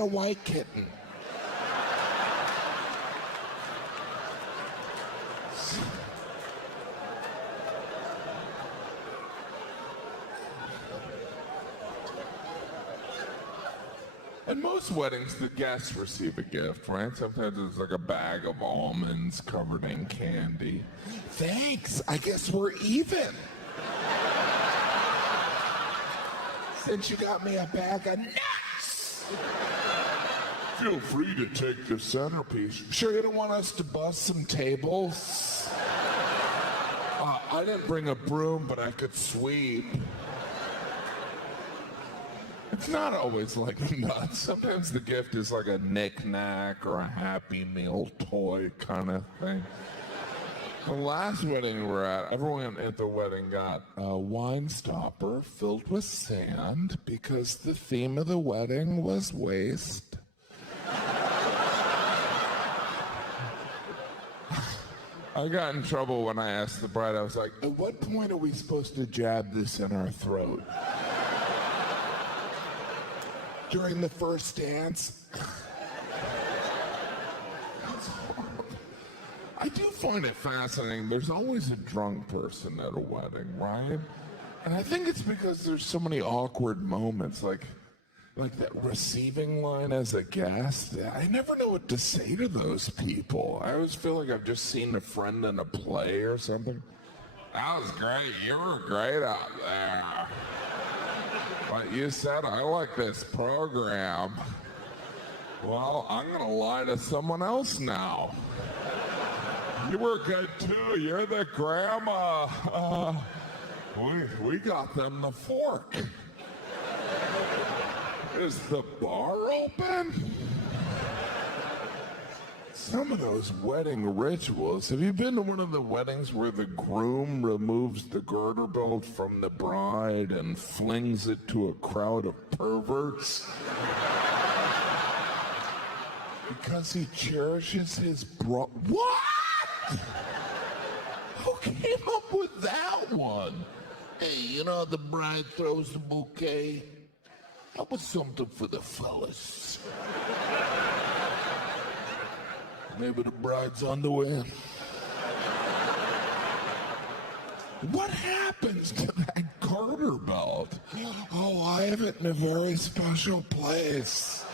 a white kitten. At most weddings, the guests receive a gift, right? Sometimes it's like a bag of almonds covered in candy. Thanks, I guess we're even. Since you got me a bag of nuts. Feel free to take the centerpiece. Sure you don't want us to bust some tables? I didn't bring a broom, but I could sweep. It's not always like nuts. Sometimes the gift is like a knick-knack or a Happy Meal toy kind of thing. The last wedding we're at, everyone at the wedding got a wine stopper filled with sand because the theme of the wedding was waste. I got in trouble when I asked the bride. I was like, at what point are we supposed to jab this in our throat? During the first dance? I do find it fascinating. There's always a drunk person at a wedding, right? And I think it's because there's so many awkward moments, like that receiving line as a guest. I never know what to say to those people. I always feel like I've just seen a friend in a play or something. That was great. You were great out there. But you said, I like this program. Well, I'm going to lie to someone else now. You were good too. You're the grandma. We got them the fork. Is the bar open? Some of those wedding rituals. Have you been to one of the weddings where the groom removes the garter belt from the bride and flings it to a crowd of perverts? Because he cherishes his What? Who came up with that one? Hey, you know, the bride throws the bouquet. That was something for the fellas. Maybe the bride's on the way. What happens to that garter belt? Oh, I have it in a very special place.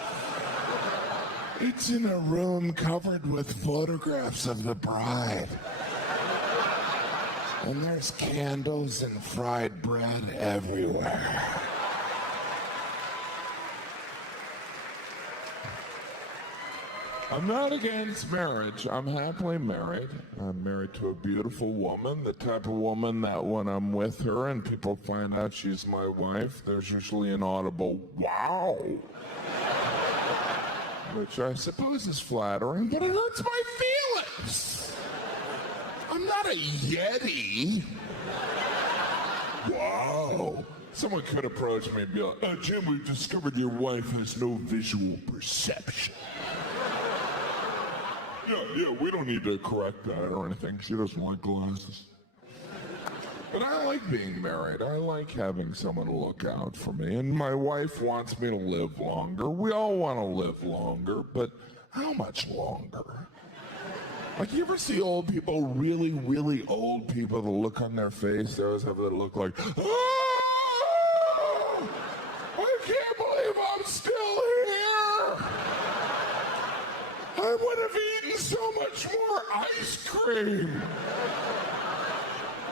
It's in a room covered with photographs of the bride. And there's candles and fried bread everywhere. I'm not against marriage. I'm happily married. I'm married to a beautiful woman, the type of woman that when I'm with her and people find out she's my wife, there's usually an audible, wow. Which I suppose is flattering, but it hurts my feelings. I'm not a Yeti. Wow. Someone could approach me and be like, Jim, we've discovered your wife has no visual perception. Yeah, we don't need to correct that or anything. She doesn't like glasses. But I like being married. I like having someone to look out for me. And my wife wants me to live longer. We all want to live longer, but how much longer? Like, you ever see old people, really, really old people, the look on their face, they always have that look like, oh, I can't believe I'm still here. I would have eaten so much more ice cream.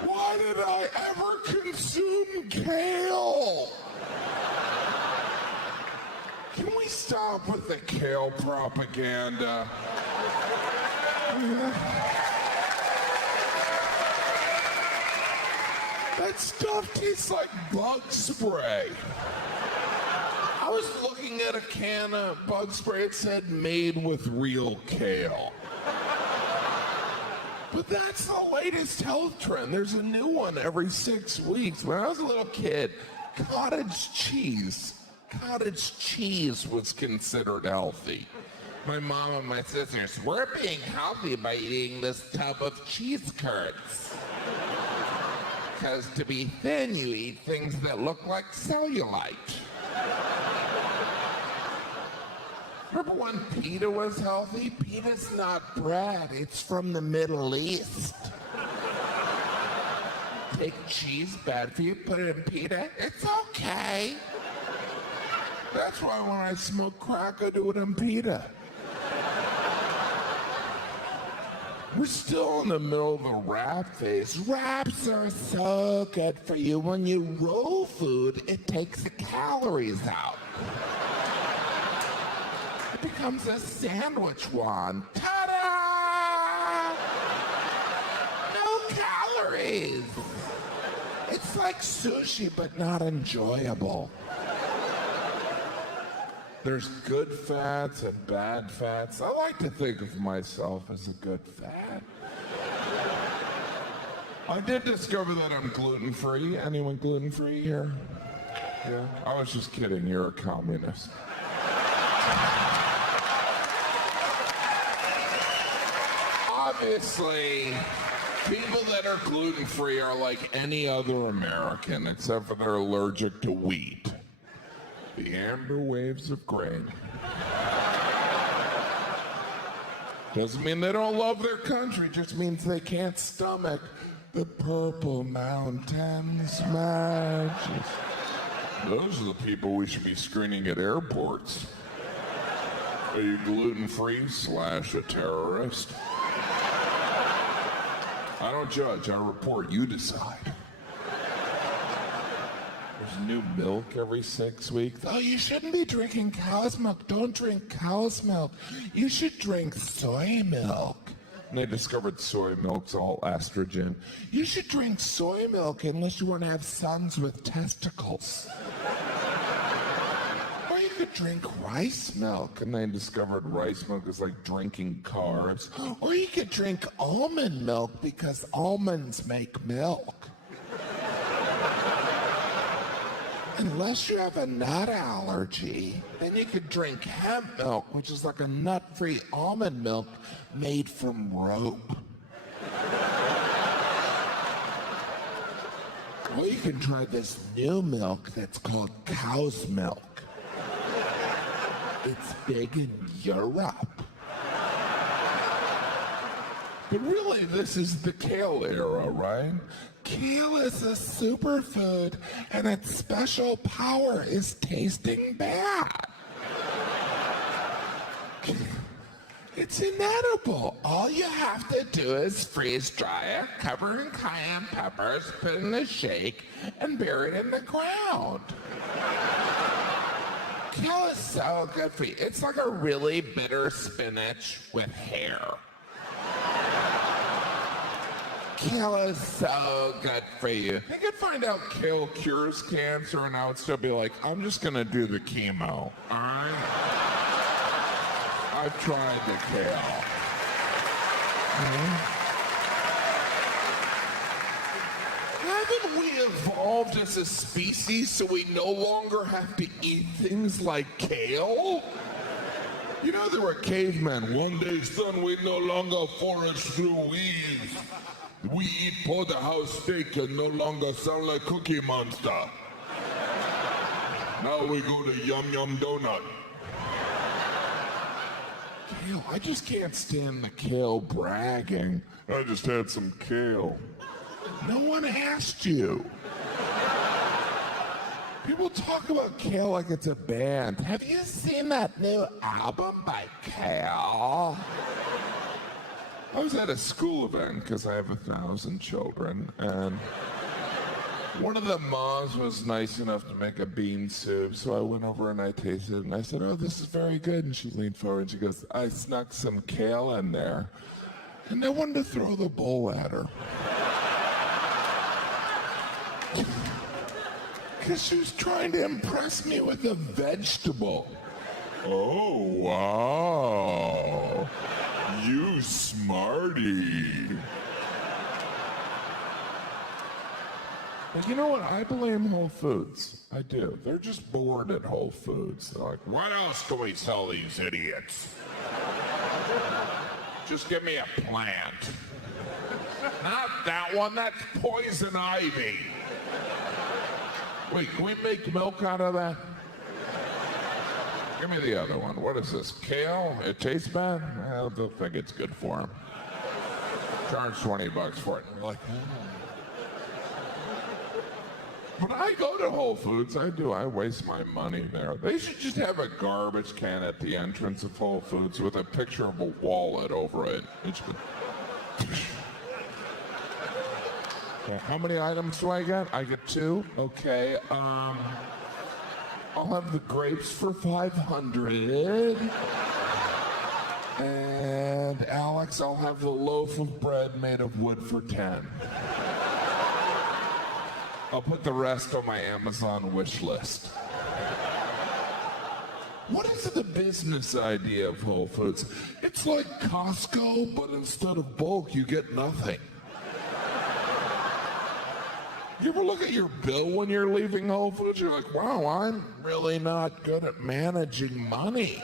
Why did I ever consume kale? Can we stop with the kale propaganda? That stuff tastes like bug spray. I was looking at a can of bug spray. It said made with real kale. But that's the latest health trend. There's a new one every 6 weeks. When I was a little kid, cottage cheese was considered healthy. My mom and my sisters, we're being healthy by eating this tub of cheese curds. Because to be thin, you eat things that look like cellulite. Remember when pita was healthy? Pita's not bread, it's from the Middle East. Take cheese, bad for you, put it in pita, it's okay. That's why when I smoke crack, I do it in pita. We're still in the middle of the wrap phase. Wraps are so good for you. When you roll food, it takes the calories out. It becomes a sandwich one. Ta-da! No calories. It's like sushi, but not enjoyable. There's good fats and bad fats. I like to think of myself as a good fat. I did discover that I'm gluten-free. Anyone gluten-free here? Yeah? I was just kidding. You're a communist. Obviously, people that are gluten-free are like any other American, except for they're allergic to wheat. The amber waves of grain. Doesn't mean they don't love their country, just means they can't stomach the purple mountains matches. Those are the people we should be screening at airports. Are you gluten-free / a terrorist? I don't judge, I report, you decide. There's new milk every 6 weeks. Oh, you shouldn't be drinking cow's milk. Don't drink cow's milk. You should drink soy milk. And they discovered soy milk's all estrogen. You should drink soy milk unless you want to have sons with testicles. Or you could drink rice milk. And they discovered rice milk is like drinking carbs. Or you could drink almond milk because almonds make milk. Unless you have a nut allergy, then you could drink hemp milk, which is like a nut-free almond milk made from rope. Or you can try this new milk that's called cow's milk. It's big in Europe. But really, this is the kale era, right? Kale is a superfood, and its special power is tasting bad. It's inedible. All you have to do is freeze dry it, cover in cayenne peppers, put it in a shake, and bury it in the ground. Kale is so good for you. It's like a really bitter spinach with hair. Kale is so good for you. You could find out kale cures cancer, and I would still be like, I'm just gonna do the chemo, all right? I've tried the kale. Haven't we evolved as a species so we no longer have to eat things like kale? You know, there were cavemen. One day, son, we no longer forage through weeds. We eat porterhouse steak and no longer sound like Cookie Monster. Now we go to Yum Yum Donut. Kale, I just can't stand the kale bragging. I just had some kale. No one asked you. People talk about kale like it's a band. Have you seen that new album by Kale? I was at a school event because I have 1,000 children, and one of the moms was nice enough to make a bean soup, so I went over and I tasted it, and I said, oh, this is very good, and she leaned forward and she goes, I snuck some kale in there, and I wanted to throw the bowl at her. Because she was trying to impress me with a vegetable. Oh, wow. You smarty. But you know what? I blame Whole Foods. I do. They're just bored at Whole Foods. They're like, what else can we sell these idiots? Just give me a plant. Not that one. That's poison ivy. Wait, can we make milk out of that? Give me the other one. What is this? Kale? It tastes bad? I don't think it's good for him. Charge $20 for it. And we're like, But I go to Whole Foods. I do. I waste my money there. They should just have a garbage can at the entrance of Whole Foods with a picture of a wallet over it. How many items do I get? I get 2. Okay. I'll have the grapes for $500. And Alex, I'll have the loaf of bread made of wood for $10. I'll put the rest on my Amazon wish list. What is the business idea of Whole Foods? It's like Costco, but instead of bulk, you get nothing. You ever look at your bill when you're leaving Whole Foods? You're like, wow, I'm really not good at managing money.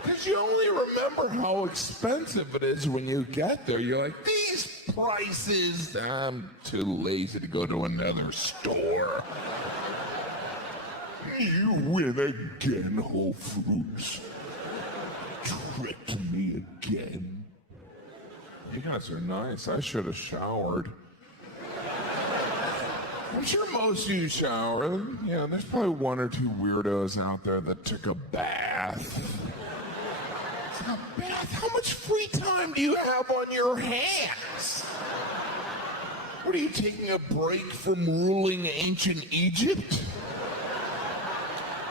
Because you only remember how expensive it is when you get there. You're like, these prices, I'm too lazy to go to another store. You win again, Whole Foods. Tricked me again. You guys are nice. I should have showered. I'm sure most of you shower. Yeah, there's probably 1 or 2 weirdos out there that took a bath. A bath? How much free time do you have on your hands? What are you, taking a break from ruling ancient Egypt?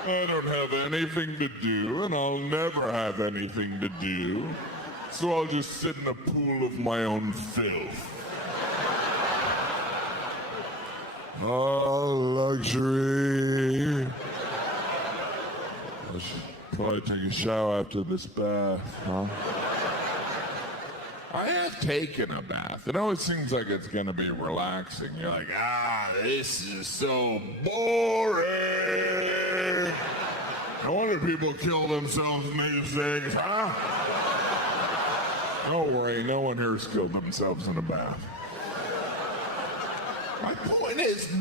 I don't have anything to do, and I'll never have anything to do. So I'll just sit in a pool of my own filth. Oh, luxury. I should probably take a shower after this bath, huh? I have taken a bath. It always seems like it's going to be relaxing. You're like, this is so boring. No wonder people kill themselves in these things, huh? Don't worry, no one here's killed themselves in a bath. My point is,